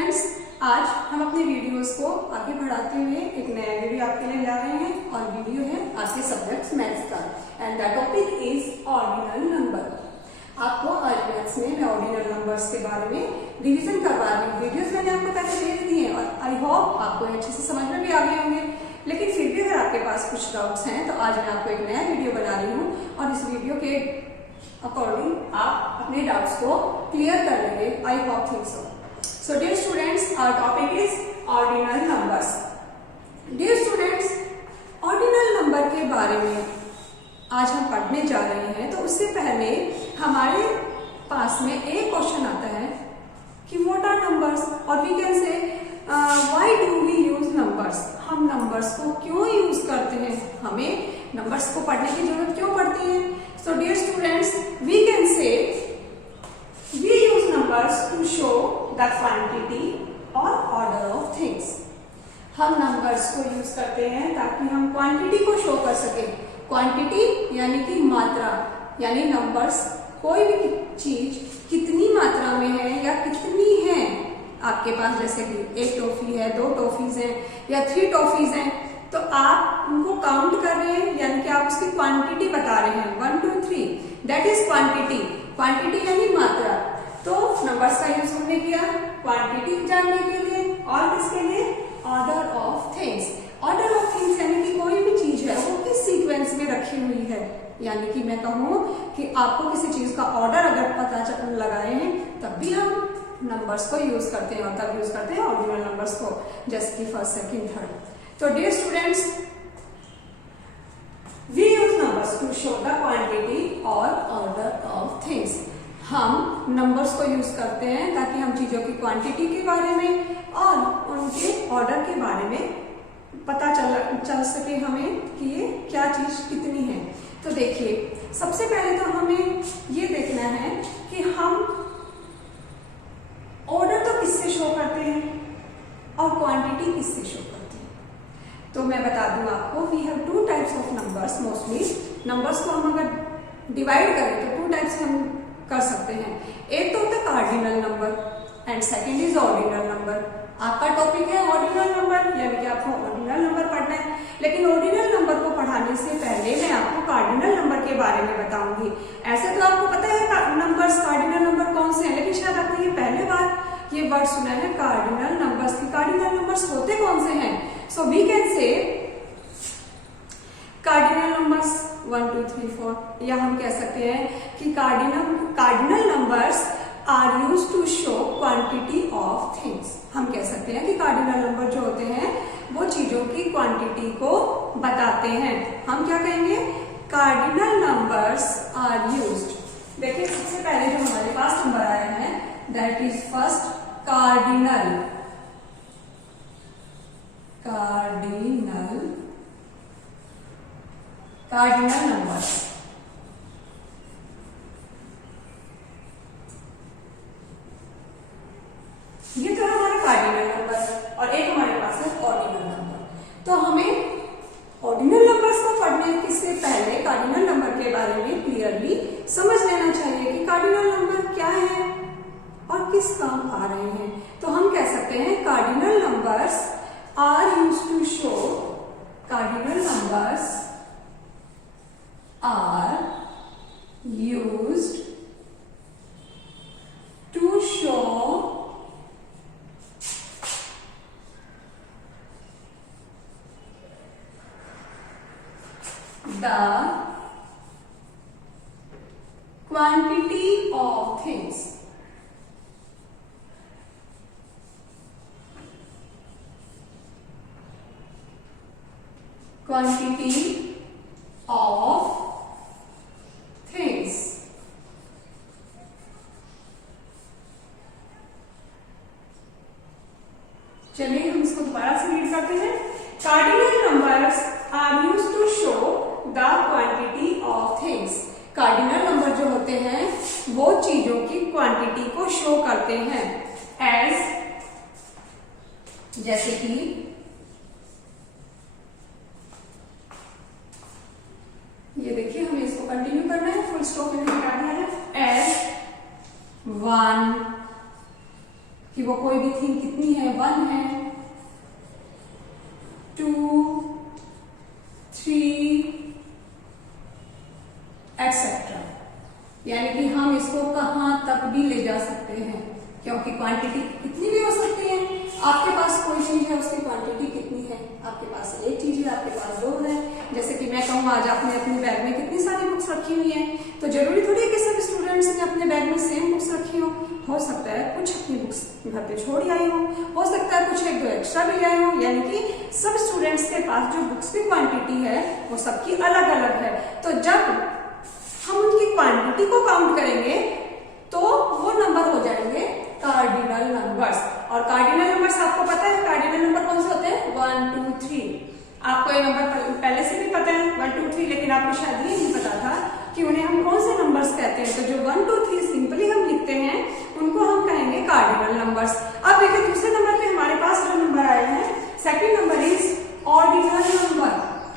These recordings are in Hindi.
स्टूडेंट्स, आज हम अपने वीडियोस को आगे बढ़ाते हुए एक नया वीडियो आपके लिए ला रहे हैं और वीडियो है आपके सब्जेक्ट मैथ्स का and the topic is ordinal number. आपको आज मैथ्स में मैं ऑर्डिनल नंबर्स के बारे में रिवीजन करवा रही हूँ। वीडियोस मैंने आपको पहले भेज दिए हैं और आई होप आपको अच्छे से समझ में भी आ गए होंगे, लेकिन फिर भी अगर आपके पास कुछ डाउट्स हैं तो आज मैं आपको एक नया वीडियो बना रही हूँ और इस वीडियो के अकॉर्डिंग आप अपने डाउट्स को क्लियर कर लेंगे। I hope think so. So dear students, our topic is ordinal numbers. Dear students, ordinal number के बारे में आज हम पढ़ने जा रहे हैं, तो उससे पहले हमारे पास में एक क्वेश्चन आता है कि what are numbers और we can say why do we use numbers? हम numbers को क्यों यूज करते हैं, हमें numbers को पढ़ने की जरूरत क्यों पड़ती है। So dear students, we can say we use numbers to show the quantity or order of things. हम numbers को यूज करते हैं ताकि हम क्वांटिटी को शो कर सके। क्वांटिटी यानी कि मात्रा, यानी numbers कोई भी चीज कितनी मात्रा में है या कितनी है आपके पास, जैसे कि एक टॉफी है, 2 टॉफीज हैं या 3 टॉफीज हैं, तो आप उनको काउंट कर रहे हैं, यानी कि आप उसकी क्वांटिटी बता रहे हैं 1 2 3, दैट इज क्वांटिटी। क्वांटिटी यानी मात्रा। तो नंबर्स का यूज हमने किया क्वांटिटी जानने के लिए और किसके लिए, order of things. Order of things यानी कि कोई भी चीज है वो किस सीक्वेंस में रखी हुई है, यानी कि मैं कहूँ कि आपको किसी चीज का ऑर्डर अगर पता लगाए हैं तब भी हम नंबर्स को यूज करते हैं और तब यूज करते हैं ऑर्डिनल नंबर्स को, जैसे कि फर्स्ट सेकंड थर्ड। तो dear students, we use numbers to show the quantity और ऑर्डर ऑफ थिंग्स। हम नंबर्स को यूज करते हैं ताकि हम चीजों की क्वांटिटी के बारे में और उनके ऑर्डर के बारे में पता चल सके हमें कि ये क्या चीज कितनी है। तो देखिए, सबसे पहले तो हमें ये देखना है कि हम ऑर्डर तो किससे शो करते हैं और क्वांटिटी किससे शो करते हैं। तो मैं बता दूं आपको, we have 2 types of numbers. Mostly numbers को हम अगर डिवाइड करें तो 2 टाइप्स हम कर सकते हैं। एक तो होता है cardinal number and second is ordinal number. आपका टॉपिक है ऑर्डिनल नंबर, यानी कि आपको ऑर्डिनल नंबर पढ़ना है, लेकिन ऑर्डिनल नंबर को पढ़ाने से पहले मैं आपको कार्डिनल नंबर के बारे में बताऊंगी। ऐसे तो आपको पता है नंबर्स, कार्डिनल नंबर कौन से हैं, लेकिन शायद आपने ये पहले बार ये वर्ड सुना है कार्डिनल नंबर्स की। कार्डिनल नंबर्स होते कौन से हैं? So we can say cardinal numbers 1 2 3 4, या हम कह सकते हैं कि cardinal numbers are use to show quantity of things. हम कह सकते हैं कि कार्डिनल नंबर जो होते हैं वो चीजों की क्वांटिटी को बताते हैं। हम क्या कहेंगे, कार्डिनल नंबर्स आर यूज्ड। देखिए, सबसे पहले जो हमारे पास नंबर आया है that is first cardinal numbers. ये तो हमारा कार्डिनल नंबर और एक हमारे पास है ऑर्डिनल नंबर। तो हमें ऑर्डिनल नंबर्स को पढ़ने से पहले कार्डिनल नंबर के बारे में क्लियरली समझ लेना चाहिए कि कार्डिनल नंबर क्या है और किस काम आ रहे हैं। तो हम कह सकते हैं cardinal numbers are used to show, cardinal numbers are used to show the quantity of things. Quantity of things. चलिए हम इसको दोबारा से रीड करते हैं। Cardinal numbers are used to show the quantity of things. Cardinal number जो होते हैं वो चीजों की क्वांटिटी को शो करते हैं। एज, जैसे कि ये देखिए, हमें इसको कंटिन्यू करना है, फुल स्टॉप मैंने हटा दिया है। एज 1 कि वो कोई भी थिंग कितनी है, 1 है, 2, 3 एक्सेट्रा। यानी कि हम इसको कहां तक भी ले जा सकते हैं, क्योंकि क्वांटिटी कितनी भी हो सकती है। आपके पास कोई चीज है, उसकी क्वांटिटी कितनी है, आपके पास एक चीज है, आपके पास 2 है। जैसे कि मैं कहूँ आज आपने अपने बैग में कितनी सारी बुक्स रखी हुई हैं, तो जरूरी थोड़ी है कि सब स्टूडेंट्स ने अपने बैग में सेम बुक्स रखी हो सकता है कुछ अपनी बुक्स घर पे छोड़ आई हो सकता है कुछ 1-2 एक्स्ट्रा भी आए हो। यानी कि सब स्टूडेंट्स के पास जो बुक्स की क्वांटिटी है वो सबकी अलग अलग है। तो जब हम उनकी क्वांटिटी को काउंट करेंगे तो वो नंबर हो जाएंगे कार्डिनल नंबर्स। और कार्डिनल नंबर्स आपको पता है कार्डिनल नंबर कौन से होते हैं, 1, 2, 3। आपको ये नंबर पहले से भी पता है 1, 2, 3, लेकिन आपको शायद ये नहीं पता था कि उन्हें हम कौन से नंबर्स कहते हैं। तो जो 1, 2, 3 सिंपली हम लिखते हैं उनको हम कहेंगे कार्डिनल नंबर्स। अब देखिए दूसरे नंबर पे हमारे पास जो नंबर आए हैं, second number is ordinal number,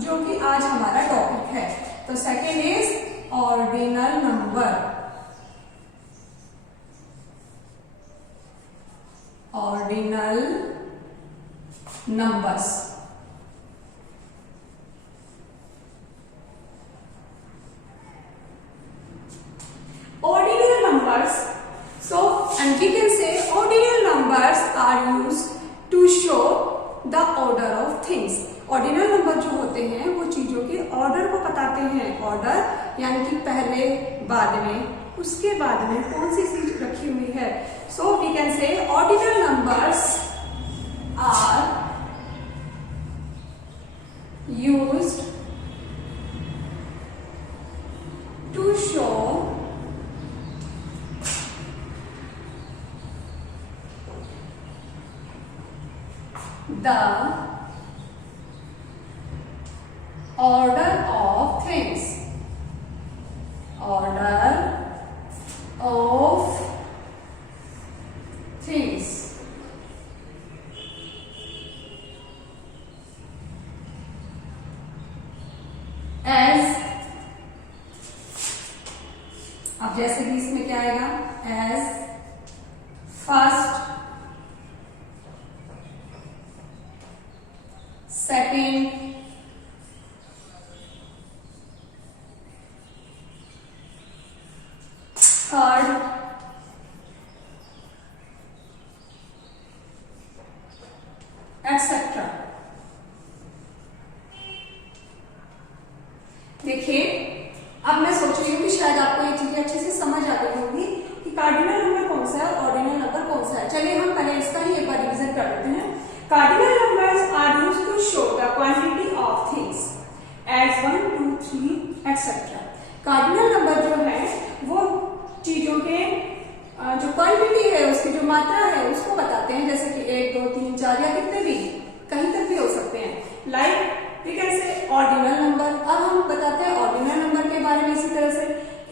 जो कि आज हमारा टॉपिक है। तो second is ordinal number. Ordinal numbers. Ordinal numbers, so and we can say ordinal numbers are used to show the order of things. Ordinal number जो होते हैं वो चीजों के ऑर्डर को बताते हैं। ऑर्डर यानी कि पहले बाद में, उसके बाद में कौन सी चीज रखी हुई है। So we can say ordinal numbers are used to show the order of things. Order of things. As, अब जैसे कि इसमें क्या आएगा, as first, second, third, etc. देखिए अब मैं सोच रही हूँ कि शायद आपको ये चीजें अच्छे से समझ आ गई होंगी कि कार्डिनल नंबर कौन सा है और ऑर्डिनल नंबर कौन सा है। चलिए हम पहले इसका ही एक बार रिवीजन कर लेते हैं। Cardinal numbers are used to show the quantity of things as 1, 2, 3, etc. Cardinal number जो है वो चीजों के जो क्वांटिटी है, उसकी जो मात्रा है उसको बताते हैं। जैसे कि 1, 2, 3, 4 या कितने भी, कहीं तक भी हो सकते हैं। Like we can say ordinal number. अब हम बताते हैं ऑर्डिनल नंबर के बारे में। इसी तरह से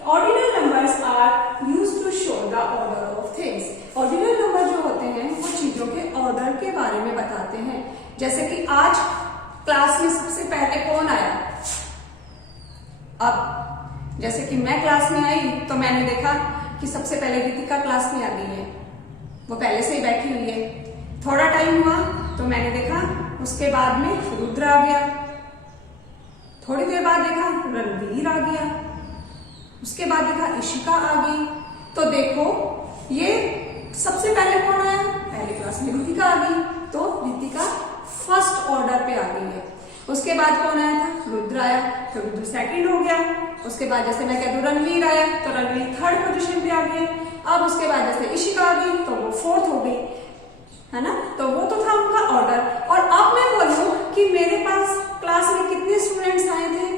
ordinal numbers are used to show the order of things. Ordinal number जो होते हैं वो चीजों के ऑर्डर के बारे में बताते हैं। जैसे कि आज क्लास में सबसे पहले कौन आया। अब जैसे कि मैं क्लास में आई तो मैंने देखा कि सबसे पहले रितिका क्लास में आ गई है, वो पहले से ही बैठी हुई है। थोड़ा टाइम हुआ तो मैंने देखा उसके बाद में रुद्र आ गया, थोड़ी देर बाद देखा रणवीर आ गया, उसके बाद देखा इशिका आ गई। तो देखो ये सबसे पहले कौन आया, पहले क्लास में रितिका आ गई, तो रितिका फर्स्ट ऑर्डर पे आ गई है। उसके बाद कौन आया था, रुद्र आया, तो रुद्र सेकंड हो गया। उसके बाद जैसे मैं कहती हूँ रणवीर आया तो रणवीर थर्ड पोजीशन पे आ गए। अब उसके बाद जैसे इशिका आ गई तो वो फोर्थ हो गई, है ना। तो वो तो था उनका ऑर्डर। और अब मैं बोलूं कि मेरे पास क्लास में कितने स्टूडेंट्स आए थे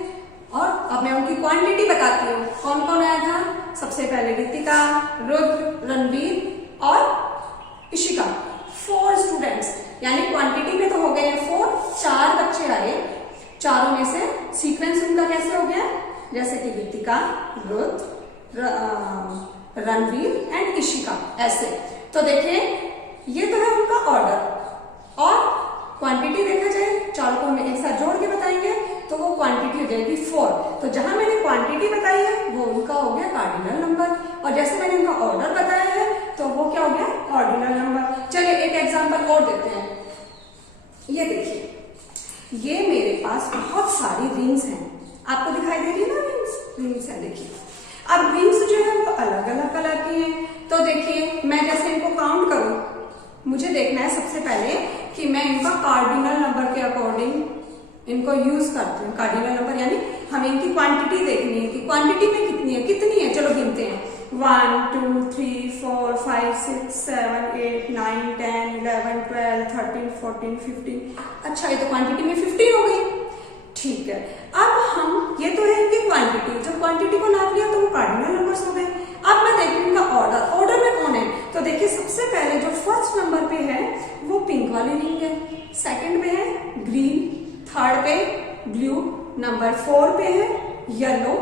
और अब मैं उनकी क्वांटिटी बताती हूँ। कौन कौन आया था, सबसे पहले रितिका, रुद्र, रणवीर और इशिका, 4 स्टूडेंट्स। यानी क्वांटिटी में तो हो गए 4, 4 बच्चे आए। चारों में से सीक्वेंस उनका कैसे हो गया, जैसे कि रितिका, रुद्र, रणवीर एंड इशिका, ऐसे। तो देखिए ये तो है उनका ऑर्डर। और क्वांटिटी देखा जाए, चारों को हम एक साथ जोड़ के बताएंगे तो वो क्वांटिटी हो जाएगी 4। तो जहां मैंने क्वांटिटी बताई है वो उनका हो गया कार्डिनल नंबर, और जैसे मैंने उनका ऑर्डर बताया है तो वो क्या हो गया, ऑर्डिनल नंबर। चलिए एक एग्जांपल और देते हैं। ये देखिए, ये मेरे पास बहुत सारी रिंग्स हैं, आपको दिखाई दे रही है ना, रिंग्स है। देखिए अब रिंग्स जो है वो अलग अलग कलर की हैं। तो देखिए मैं जैसे इनको काउंट करूं, मुझे देखना है सबसे पहले कि मैं इनका कार्डिनल नंबर के अकॉर्डिंग इनको यूज करती हूँ। कार्डिनल नंबर यानी हमें इनकी क्वांटिटी देखनी है कि क्वांटिटी में कितनी है। चलो गिनते हैं, 1 2 3 4 5 6 7 8 9 10 11 12 13 14 15। अच्छा, ये तो क्वांटिटी में 15 हो गई। ठीक है, अब हम, ये तो है इनकी क्वांटिटी, जब क्वांटिटी को नाप लिया तो वो कार्डिनल नंबर्स हो गए। अब मैं देखती हूँ इनका ऑर्डर में कौन है। तो देखिए सबसे पहले जो फर्स्ट नंबर पे है वो पिंक वाली रिंग है, सेकंड पे है ग्रीन, थर्ड पे ब्लू, नंबर 4 पे है येलो,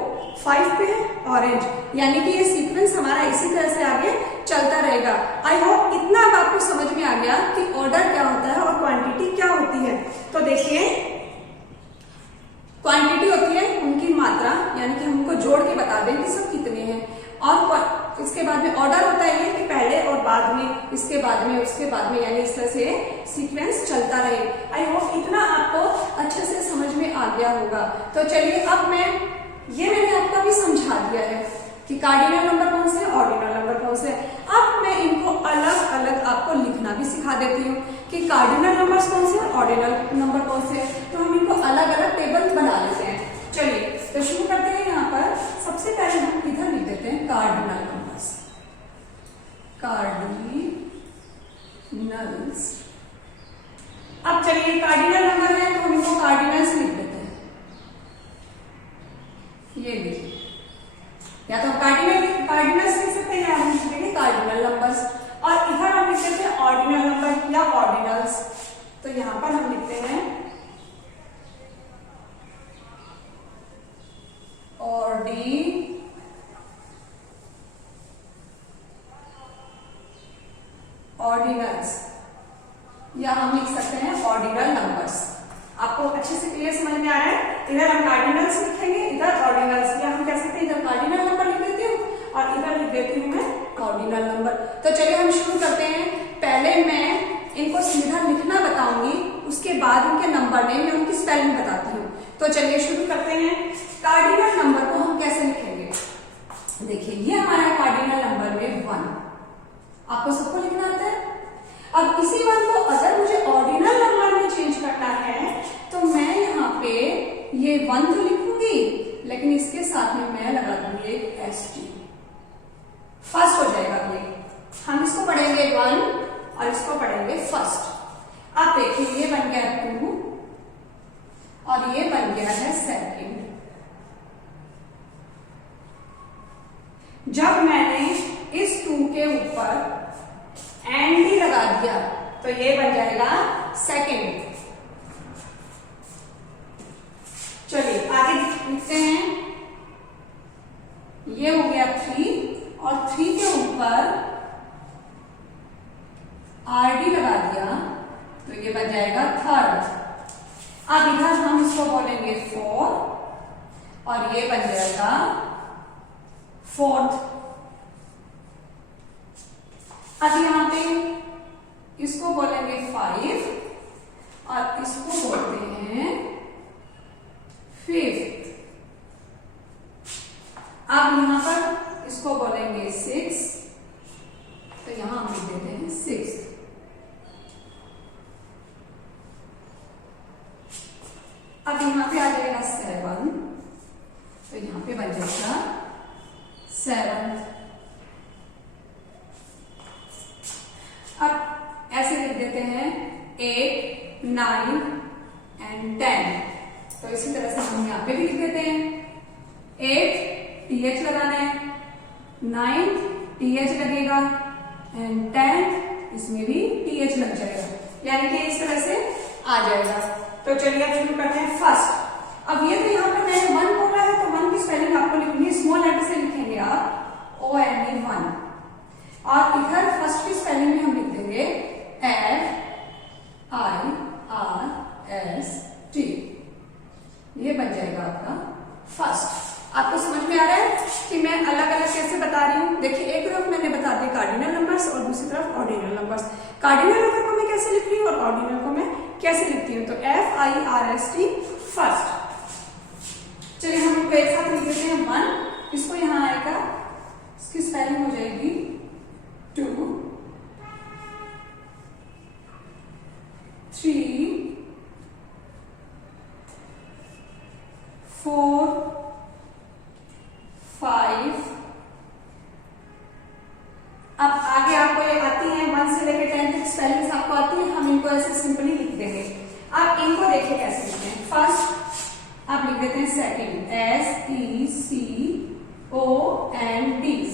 5 पे है ऑरेंज। यानी कि ये सीक्वेंस हमारा इसी तरह से आगे चलता रहेगा। आई होप इतना अब आपको समझ में आ गया कि ऑर्डर क्या होता है और क्वांटिटी क्या होती है। तो देखिए क्वांटिटी होती है उनकी मात्रा, यानी कि हमको जोड़ के बता दें कि सब कितने हैं, और इसके बाद में ऑर्डर होता है ये कि पहले और बाद में, इसके बाद में, उसके बाद में, यानी इस तरह से सीक्वेंस चलता रहे। आई होप इतना आपको अच्छे से समझ में आ गया होगा। तो चलिए अब मैंने आपको भी समझा दिया है कि कार्डिनल नंबर कौन से, ऑर्डिनल नंबर कौन से। अब मैं इनको अलग अलग आपको लिखना भी सिखा देती हूँ कि कार्डिनल नंबर्स कौन से, ऑर्डिनल नंबर कौन से। तो हम इनको अलग अलग टेबल बना लेते हैं। चलिए तो शुरू करते हैं। यहाँ पर सबसे पहले हम इधर लिख देते हैं कार्डिनल नंबर्स, कार्डिनल्स। अब चलिए कार्डिनल नंबर है तो हम इनको कार्डिनल्स लिख देते हैं। ये देखिए, या तो कार्डिनल्स लिख सकते हैं या हम लिख देंगे कार्डिनल नंबर्स, और इधर हम लिख देते हैं ऑर्डिनल नंबर या ऑर्डिनल्स। तो यहां पर हम लिखते हैं ऑर्डिनल्स, या हम लिख सकते हैं ऑर्डिनल नंबर्स। आपको अच्छे से क्लियर समझ में आ रहा है। इधर हम कार्डिनल्स लिखेंगे, इधर ऑर्डिनल्स, या हम कह सकते हैं इधर कार्डिनल नंबर लिख देती हूँ और इधर लिख देती हूँ मैं ऑर्डिनल नंबर। तो चलिए हम शुरू करते हैं। पहले मैं इनको सीधा लिखना बताऊंगी, उसके बाद उनके नंबर नेम में उनकी स्पेलिंग बताती हूँ। तो चलिए शुरू करते हैं। कार्डिनल नंबर को हम कैसे लिखेंगे, देखिए ये हमारा कार्डिनल नंबर में 1, आपको सबको लिखना आता है। अब इसी 1 को अगर मुझे ऑर्डिनल नंबर में चेंज करना है तो मैं यहाँ पे ये 1 तो लिखूंगी, लेकिन इसके साथ में मैं लगा दूंगी एक ST, फर्स्ट हो जाएगा ये। हम इसको पढ़ेंगे 1 और इसको पढ़ेंगे फर्स्ट। अब देखिए ये बन गया 2 और ये बन गया है सेकंड। जब मैंने इस 2 के ऊपर एंड भी लगा दिया तो ये बन जाएगा सेकंड। चलिए आगे लिखते हैं। ये हो गया 3 और 3 के ऊपर RD लगा दिया तो ये बन जाएगा थर्ड। अब इधर हम इसको बोलेंगे 4 और ये बन जाएगा फोर्थ। अब यहाँ पे इसको बोलेंगे 5 और इसको बोलते हैं 5th। अब यहाँ पर इसको बोलेंगे 6, तो यहां हम लिख देते हैं 6th। अब यहाँ पे आ जाएगा 7, तो यहाँ पे बन जाएगा 7th। अब ऐसे लिख देते हैं 8, 9 एंड 10। तो इसी तरह से हम यहाँ पे भी लिख देते हैं 8 TH लगाना है, 9 TH लगेगा एंड 10 इसमें भी TH लग जाएगा, यानी कि इस तरह से आ जाएगा। तो चलिए अब शुरू करते हैं फर्स्ट। अब ये तो यहाँ पे मैंने 1 बोला है तो 1 की स्पेलिंग आपको लिखनी है, स्मॉल लेटर से लिखेंगे आप ONE 1, और इधर फर्स्ट की स्पेलिंग में हम लिख देंगे FIRST। ये बन जाएगा आपका फर्स्ट। आपको समझ में आ रहा है कि मैं अलग अलग कैसे बता रही हूँ। देखिए एक तरफ मैंने बता दिया कार्डिनल नंबर्स और दूसरी कैसे लिख रही हूँ और ऑर्डिनल को मैं कैसे लिखती हूँ। तो FIRST फर्स्ट। चलिए हम इनको एक साथ लिख देते हैं। 1, इसको यहाँ आएगा, इसकी स्पेलिंग हो जाएगी 2, 3, 4, 5। अब आगे आपको ये आती है 1 से लेकर 10 तक स्पेलिंग्स आपको आती है, हम इनको ऐसे सिंपली लिख देंगे। आप इनको देखिए कैसे लिखते हैं। फर्स्ट आप लिख देते हैं सेकंड, SECOND,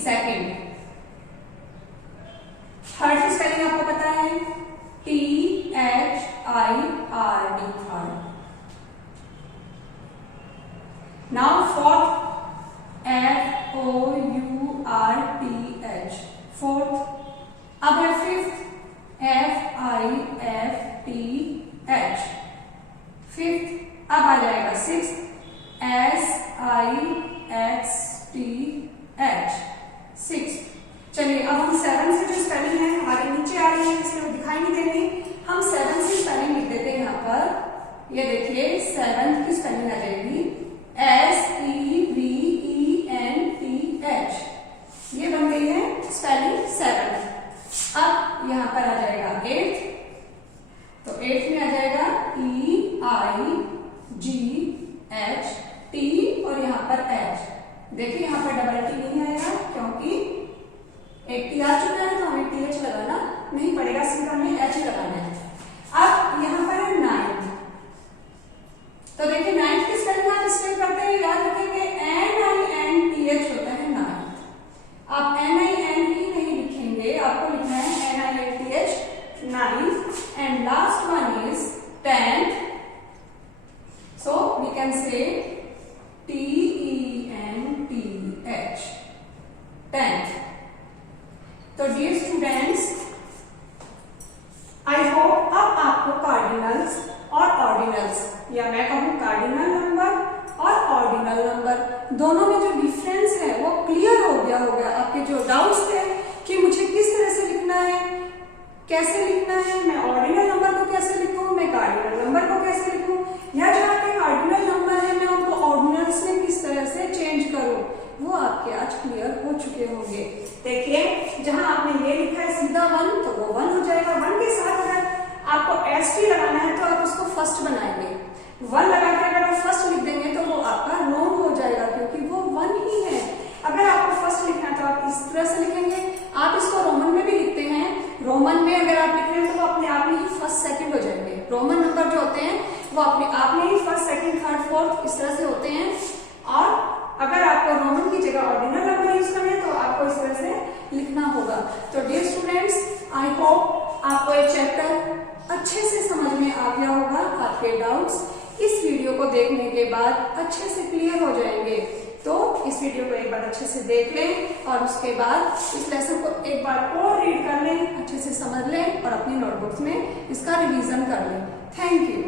सेकंड। थर्ड की स्पेलिंग आपको पता है THIRD, third. Now fourth FOURTH, fourth. अब है फिफ्थ FIFTH, फिफ्थ। अब आ जाएगा सिक्स्थ SIXTH, सिक्स्थ। चलिए अब हम 7 से जो स्पेलिंग है हमारे नीचे आ रही है, इसलिए दिखाई नहीं दे रही, हम 7 से स्पेलिंग लिख देते हैं यहाँ पर। ये देखिए 7 की स्पेलिंग आ जाएगी SEVENTH, ये बन गई है स्पेलिंग 7। अब यहाँ पर आ जाएगा 8, तो 8 में आ जाएगा EIGHT और यहाँ पर H। देखिए यहाँ पर डबल टी नहीं आएगा क्योंकि एक टी आ चुका है, तो हमें TH लगाना नहीं पड़ेगा, सिर्फ हमें H लगाना है। अब यहाँ पर है 9, तो देखिए 9 की स्पेलिंग आप स्पेल करते हैं, याद रखेंगे NINTH होता है 9। आप NINE नहीं लिखेंगे, आपको लिखना है NINTH 9 and last one is 10th, so we can say TENTH, 10th। तो डियर स्टूडेंट्स, आई होप अब आपको कार्डिनल्स और ऑर्डिनल्स, या मैं कहूं कार्डिनल नंबर और ऑर्डिनल नंबर, दोनों में जो डिफरेंस है वो क्लियर हो गया होगा। आपके जो डाउट्स थे कि मुझे किस तरह से लिखना है, कैसे लिखना है, मैं ऑर्डिनल नंबर को कैसे लिखूं, मैं कार्डिनल नंबर को कैसे लिखूं, या जो आपके कार्डिनल नंबर है मैं उनको ऑर्डिनल्स में किस तरह से चेंज करूं, वो आपके आज क्लियर हो चुके होंगे। देखिए जहां आपने ये लिखा है सीधा 1, तो वो 1 हो जाएगा। 1 के साथ अगर आपको ST लगाना है तो आप उसको फर्स्ट बनाएंगे। 1 लगा के अगर आप फर्स्ट लिख देंगे तो वो आपका रॉन्ग हो जाएगा, क्योंकि वो 1 ही है। अगर आपको फर्स्ट लिखना है तो आप इस तरह से लिखेंगे। आप इसको रोमन में भी लिखते हैं, रोमन में अगर आप लिख रहे हैं तो वो अपने आप में ही फर्स्ट सेकंड हो जाएंगे। रोमन नंबर जो होते हैं वो अपने आप में ही फर्स्ट सेकंड थर्ड फोर्थ इस तरह से होते हैं। और अगर आपको रोमन की जगह ऑर्डिनल नंबर यूज करना है तो आपको इस तरह से लिखना होगा। तो डियर स्टूडेंट्स, आई होप आपको ये चैप्टर अच्छे से समझ में आ गया होगा। आपके डाउट्स इस वीडियो को देखने के बाद अच्छे से क्लियर हो जाएंगे। तो इस वीडियो को एक बार अच्छे से देख लें और उसके बाद इस लेसन को एक बार और रीड कर लें, अच्छे से समझ लें और अपनी नोटबुक्स में इसका रिवीजन कर लें। Thank you.